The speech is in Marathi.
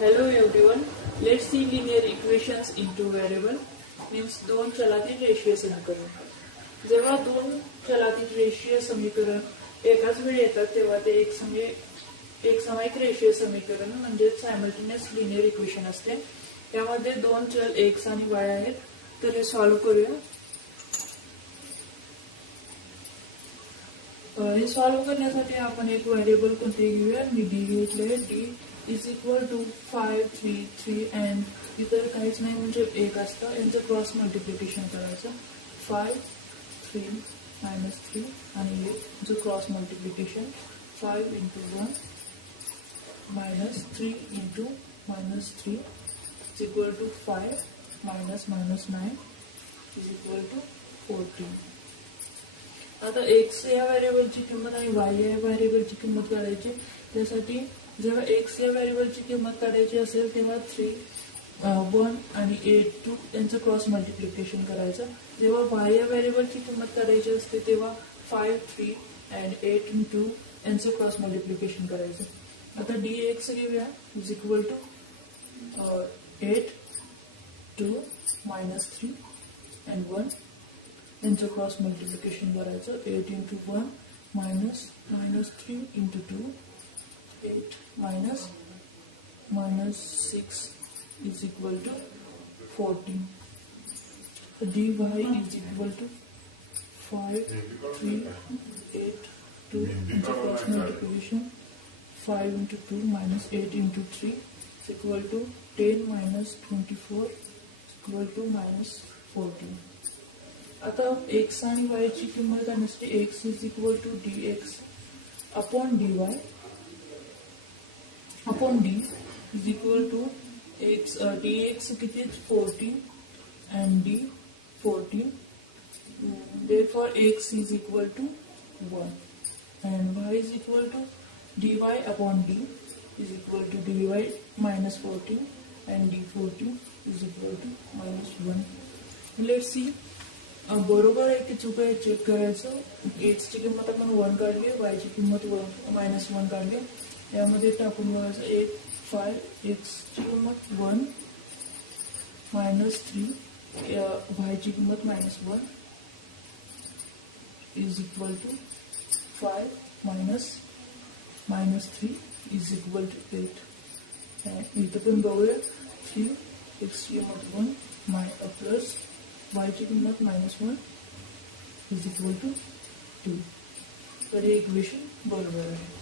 Hello everyone. Let's see linear equations into variable. Means दोन चलातील रेषीय समीकरण जेव्हा दोन चलातील रेषीय समीकरण एकाच वेळी येतात तेव्हा ते एक समी एक सामायिक रेषीय समीकरण म्हणजे सायमल्टेनियस लिनियर इक्वेशन असते. त्यामध्ये दोन चल एक्स आणि वाय आहेत तर हे सॉल्व्ह करूया. हे सॉल्व्ह करण्यासाठी आपण एक व्हेरिएबल कोणते घेऊया? मी डी घेतले D is equal to five three three and इतर काहीच नाही म्हणजे एक असतं. यांचं क्रॉस मल्टिप्लिकेशन करायचं. फाय थ्री मायनस थ्री आणि एक जो cross multiplication five into one minus three into minus three is equal to five minus minus nine is equal to fourteen आता एक्स या व्हेरिएबलची किंमत आणि वाय या व्हेरिएबलची किंमत काढायची. त्यासाठी जेव्हा एक्स या व्हेरिएबलची किंमत काढायची असेल तेव्हा थ्री वन आणि एट टू यांचं क्रॉस मल्टिप्लिकेशन करायचं. जेव्हा वाय या व्हेरिएबलची किंमत काढायची असते तेव्हा five three and eight in two यांचं क्रॉस मल्टिप्लिकेशन करायचं. आता डी एक्स घेऊया is equal to eight two minus three and one into cross multiplication गराएछ 8 into 1 minus minus 3 into 2 8 minus minus 6 is equal to 14 dy is equal to 5 3 8 2 into cross multiplication 5 into 2 minus 8 into 3 is equal to 10 minus 24 is equal to minus 14 अतः एक्स आणि वायची किंमत नसते X is equal to D X upon D Y upon D is equal to X D X किती fourteen and D fourteen therefore X is equal to one and Y is equal to D Y upon D is equal to D Y minus fourteen and D fourteen is equal to minus one let see बरोबर आहे की चुक आहे? चेक करायचं. एक्सची किंमत आपण वन काढली वायची किंमत वन मायनस वन काढली. यामध्ये टाकून बघायचं एक फाय एक्सची किंमत वन मायनस थ्री वायची किंमत minus one is equal to five minus minus three is equal to eight इथं पण बघूया थ्री एक्सची किंमत वन माय प्लस y ची किंमत minus one is equal to two two हे इक्वेशन बरोबर आहे.